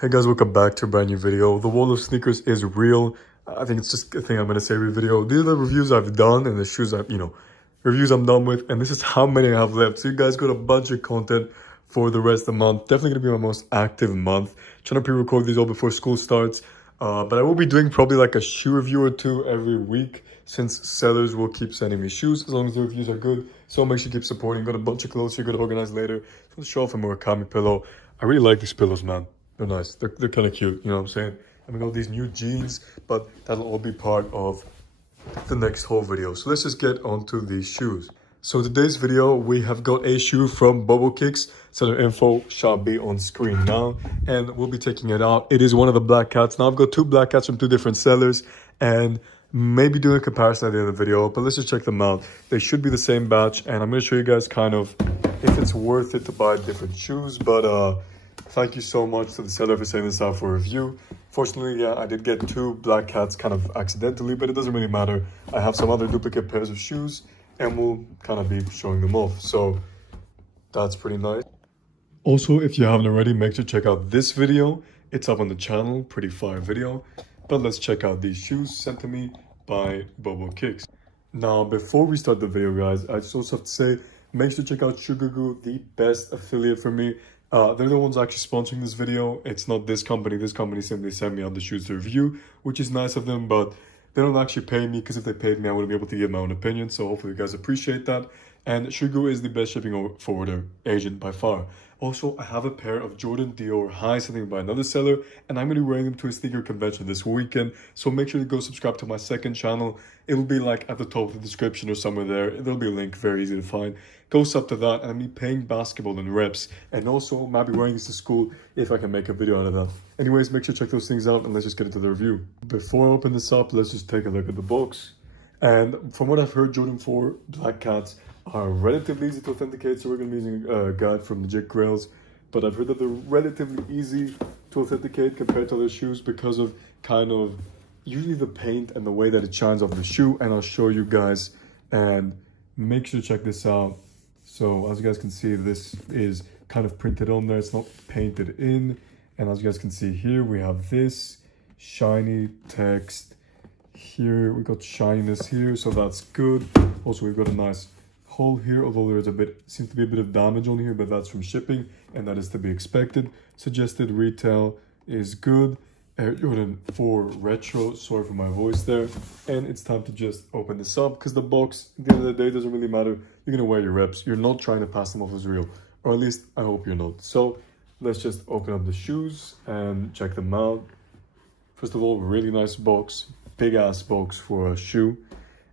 Hey guys, welcome back to a brand new video. The wall of sneakers is real. I think it's just a thing I'm gonna say every video. These are the reviews I've done and the shoes reviews I'm done with, and this is how many I have left. So you guys got a bunch of content for the rest of the month. Definitely gonna be my most active month. Trying to pre-record these all before school starts. But I will be doing probably like a shoe review or two every week since sellers will keep sending me shoes as long as the reviews are good. So make sure you keep supporting. Got a bunch of clothes you're gonna organize later. So let's show off a Murakami pillow. I really like these pillows, man. They're nice. They're kind of cute, you know what I'm saying? And we got these new jeans, but that'll all be part of the next whole video. So let's just get onto these shoes. So today's video, we have got a shoe from Kicks. Seller info shall be on screen now, and we'll be taking it out. It is one of the black cats. Now I've got two black cats from two different sellers, and maybe doing a comparison at the end of the video, but let's just check them out. They should be the same batch, and I'm going to show you guys kind of if it's worth it to buy different shoes, but thank you so much to the seller for sending this out for review. Fortunately, yeah, I did get two black cats kind of accidentally, but it doesn't really matter. I have some other duplicate pairs of shoes, and we'll kind of be showing them off. So that's pretty nice. Also, if you haven't already, make sure to check out this video. It's up on the channel, pretty fire video. But let's check out these shoes sent to me by Kicks. Now, before we start the video, guys, I just also have to say, make sure to check out Sugar Goo, the best affiliate for me. They're the ones actually sponsoring this video. It's not this company. This company simply sent me out the shoes to review, which is nice of them, but they don't actually pay me, because if they paid me, I wouldn't be able to give my own opinion. So hopefully you guys appreciate that. And Sugar is the best shipping forwarder agent by far. Also, I have a pair of Jordan Dior highs something by another seller, and I'm going to be wearing them to a sneaker convention this weekend. So make sure to go subscribe to my second channel. It'll be like at the top of the description or somewhere there. There'll be a link, very easy to find. Go sub to that, and I'm be playing basketball and reps, and also might be wearing this to school if I can make a video out of that. Anyways, make sure to check those things out, and let's just get into the review. Before I open this up, let's just take a look at the box. And from what I've heard, Jordan 4 black cats are relatively easy to authenticate, so we're going to be using a guide from Legit Grails. But I've heard that they're relatively easy to authenticate compared to other shoes because of kind of usually the paint and the way that it shines off the shoe. And I'll show you guys, and make sure to check this out. So as you guys can see, this is kind of printed on there. It's not painted in. And as you guys can see here, we have this shiny text. Here we got shininess here, so that's good. Also, we've got a nice hole here, although there's seems to be a bit of damage on here, but that's from shipping, and that is to be expected. Suggested retail is good. Air Jordan 4 Retro, sorry for my voice there. And it's time to just open this up, because the box, at the end of the day, doesn't really matter. You're gonna wear your reps. You're not trying to pass them off as real, or at least I hope you're not. So let's just open up the shoes and check them out. First of all, really nice box, big ass box for a shoe,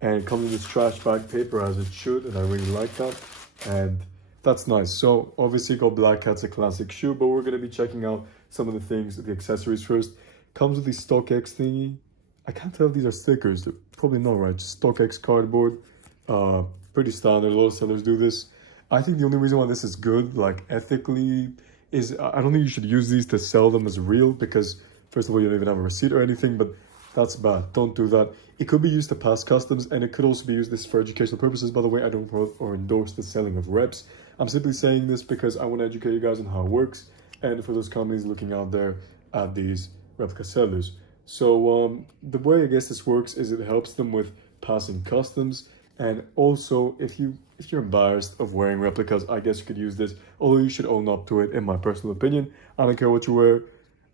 and it comes in this trash bag paper as it should, and I really like that, and that's nice. So obviously got Black Cat's a classic shoe, but we're going to be checking out some of the things, the accessories first. Comes with the Stockx thingy. I can't tell if these are stickers. They're probably not, right? Just Stockx cardboard. Pretty standard. A lot of sellers do this. I think the only reason why this is good, like ethically, is I don't think you should use these to sell them as real, because first of all, you don't even have a receipt or anything, but that's bad. Don't do that. It could be used to pass customs, and it could also be used this for educational purposes. By the way, I don't promote or endorse the selling of reps. I'm simply saying this because I want to educate you guys on how it works, and for those companies looking out there at these replica sellers. So the way I guess this works is it helps them with passing customs, and also if you're embarrassed of wearing replicas, I guess you could use this, although you should own up to it, in my personal opinion. I don't care what you wear.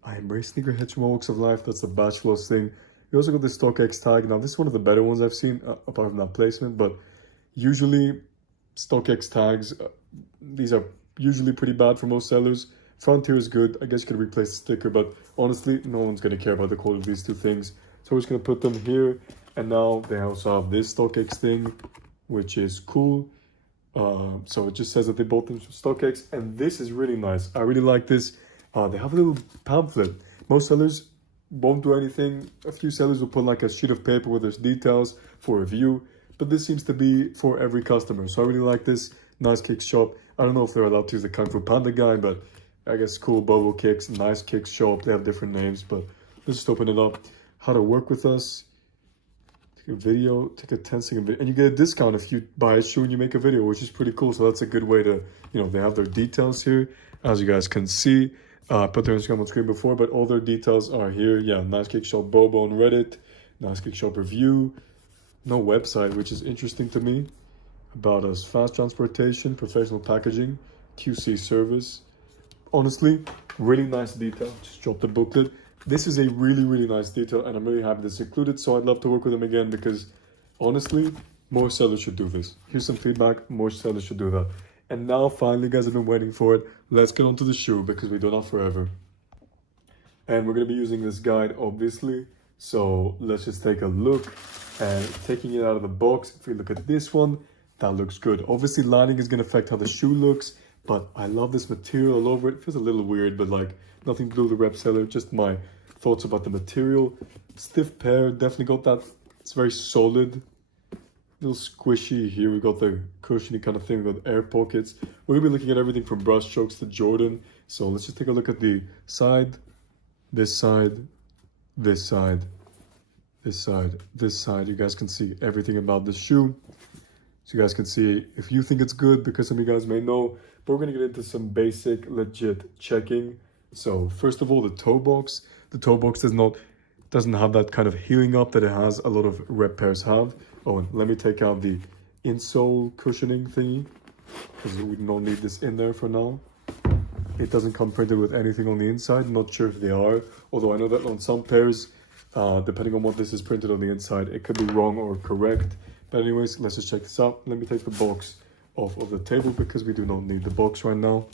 I embrace sneakerheads from all walks of life. That's the bachelor's thing. You also got the Stockx Tag. Now, this is one of the better ones I've seen, apart from that placement. But usually, Stockx Tags, these are usually pretty bad for most sellers. Frontier is good. I guess you could replace the sticker, but honestly, no one's going to care about the quality of these two things. So we're just going to put them here. And now they also have this Stockx thing, which is cool. So it just says that they bought them from Stockx. And this is really nice. I really like this. They have a little pamphlet. Most sellers won't do anything. A few sellers will put like a sheet of paper with there's details for review, but this seems to be for every customer. So I really like this. Nicekicksshop. I don't know if they're allowed to use the Kung Fu Panda guy, but I guess cool. Kicks, Nicekicksshop. They have different names, but let's just open it up. How to work with us. Take a video, take a 10-second video, and you get a discount if you buy a shoe and you make a video, which is pretty cool. So that's a good way to, they have their details here, as you guys can see. Put their Instagram on screen before, but all their details are here. Yeah, Nicekicksshop Bobo on Reddit, Nicekicksshop review, no website, which is interesting to me. About us, fast transportation, professional packaging, QC service. Honestly, really nice detail. Just dropped the booklet. This is a really nice detail, and I'm really happy this included. So I'd love to work with them again because, honestly, more sellers should do this. Here's some feedback. More sellers should do that. And now, finally, guys, I've been waiting for it. Let's get on to the shoe because we do not forever. And we're gonna be using this guide, obviously. So let's just take a look. And taking it out of the box, if we look at this one, that looks good. Obviously, lining is gonna affect how the shoe looks. But I love this material all over it. It feels a little weird, but like nothing to do with the rep seller. Just my thoughts about the material. Stiff pair, definitely got that. It's very solid. A little squishy here. We got the cushiony kind of thing. We got air pockets. We're gonna be looking at everything from brush strokes to Jordan. So let's just take a look at the side, this side, this side, this side, this side. You guys can see everything about this shoe. So you guys can see if you think it's good, because some of you guys may know. But we're gonna get into some basic, legit checking. So first of all, the toe box. The toe box doesn't have that kind of healing up that it has a lot of rep pairs have. Oh, and let me take out the insole cushioning thingy because we don't need this in there for now. It doesn't come printed with anything on the inside. Not sure if they are, although I know that on some pairs, depending on what this is printed on the inside, it could be wrong or correct. But anyways, let's just check this out. Let me take the box off of the table because we do not need the box right now.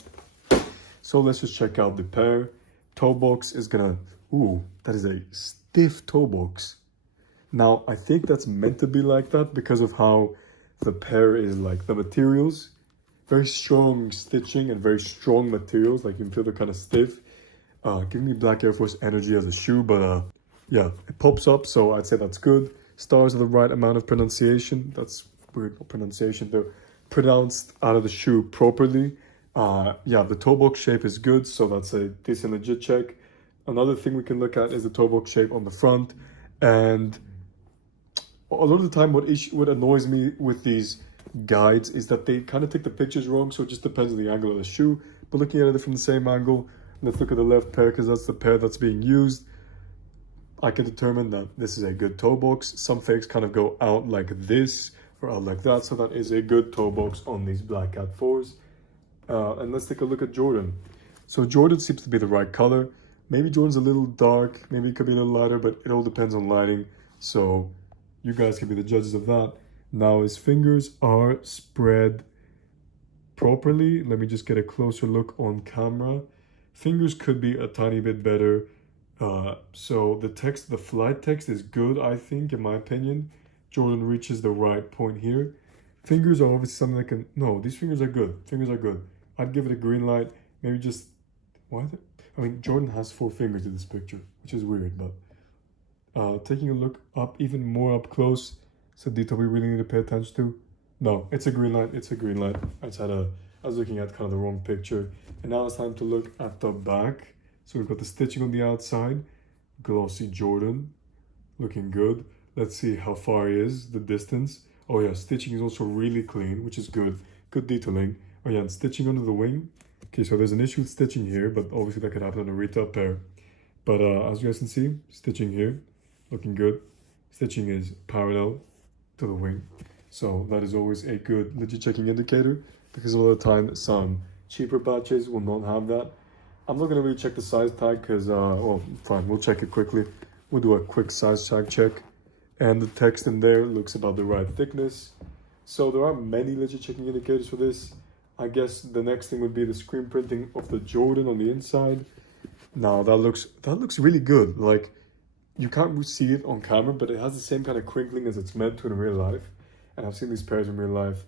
So let's just check out the pair. Toe box is gonna, ooh, that is a stiff toe box. Now, I think that's meant to be like that because of how the pair is, like the materials. Very strong stitching and very strong materials. Like you can feel they're kind of stiff. Giving me Black Air Force energy as a shoe, but yeah, it pops up. So I'd say that's good. Stars are the right amount of pronunciation. That's weird pronunciation. They're pronounced out of the shoe properly. Yeah, the toe box shape is good, so that's a decent legit check. Another thing we can look at is the toe box shape on the front. And a lot of the time what annoys me with these guides is that they kind of take the pictures wrong, so it just depends on the angle of the shoe. But looking at it from the same angle, let's look at the left pair because that's the pair that's being used. I can determine that this is a good toe box. Some fakes kind of go out like this or out like that, so that is a good toe box on these Black Cat 4s. And let's take a look at Jordan. So Jordan seems to be the right color. Maybe Jordan's a little dark, maybe it could be a little lighter, but it all depends on lighting. So you guys can be the judges of that. Now his fingers are spread properly. Let me just get a closer look on camera. Fingers could be a tiny bit better. So the flight text is good, I think, in my opinion. Jordan reaches the right point here. Fingers are obviously something that can, no, these fingers are good. Fingers are good. I'd give it a green light. Maybe just, why is it? I mean, Jordan has 4 fingers in this picture, which is weird, but taking a look up, even more up close, it's a detail we really need to pay attention to. No, it's a green light. It's a green light. I was looking at kind of the wrong picture. And now it's time to look at the back. So we've got the stitching on the outside. Glossy Jordan, looking good. Let's see how far he is, the distance. Oh yeah, stitching is also really clean, which is good. Good detailing. Oh yeah, and stitching under the wing. Okay, so there's an issue with stitching here, but obviously that could happen on a retail pair. But as you guys can see, stitching here, looking good. Stitching is parallel to the wing. So that is always a good legit checking indicator, because a lot of the time some cheaper batches will not have that. I'm not gonna really check the size tag because, well, fine, we'll check it quickly. We'll do a quick size tag check. And the text in there looks about the right thickness. So there are many legit checking indicators for this. I guess the next thing would be the screen printing of the Jordan on the inside. Now that looks really good. Like, you can't see it on camera, but it has the same kind of crinkling as it's meant to in real life. And I've seen these pairs in real life.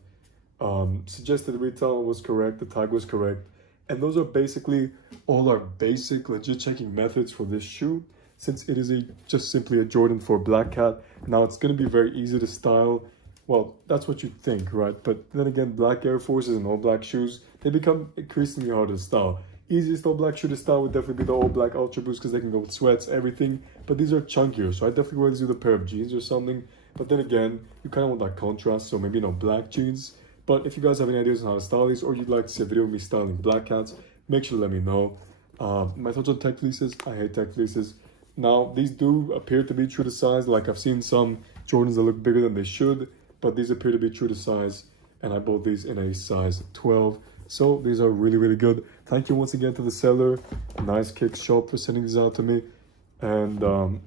Suggested retail was correct, the tag was correct. And those are basically all our basic legit checking methods for this shoe. Since it is just simply a Jordan 4 Black Cat, now it's going to be very easy to style. Well, that's what you think, right? But then again, Black Air Forces and all black shoes, they become increasingly harder to style. Easiest all black shoe to style would definitely be the all black Ultra Boost because they can go with sweats, everything. But these are chunkier, so I definitely wear these with a pair of jeans or something. But then again, you kind of want that contrast, so maybe no black jeans. But if you guys have any ideas on how to style these, or you'd like to see a video of me styling Black Cats, make sure to let me know. My thoughts on tech fleeces. I hate tech fleeces. Now, these do appear to be true to size. Like, I've seen some Jordans that look bigger than they should, but these appear to be true to size. And I bought these in a size 12. So these are really, really good. Thank you once again to the seller, Nicekicksshop, for sending these out to me. And I'm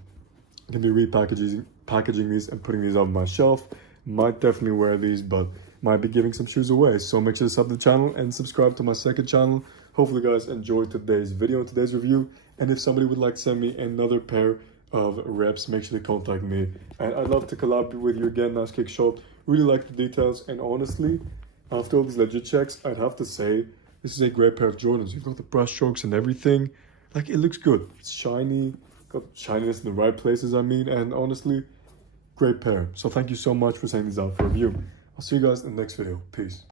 going to be packaging these and putting these on my shelf. Might definitely wear these, but might be giving some shoes away. So make sure to sub the channel and subscribe to my second channel. Hopefully you guys enjoyed today's video, today's review. And if somebody would like to send me another pair of reps, make sure to contact me. And I'd love to collab with you again, Nicekicksshop. Really like the details. And honestly, after all these legit checks, I'd have to say this is a great pair of Jordans. You've got the brush strokes and everything. Like, it looks good. It's shiny. Got shininess in the right places, I mean. And honestly, great pair. So thank you so much for sending these out for review. I'll see you guys in the next video. Peace.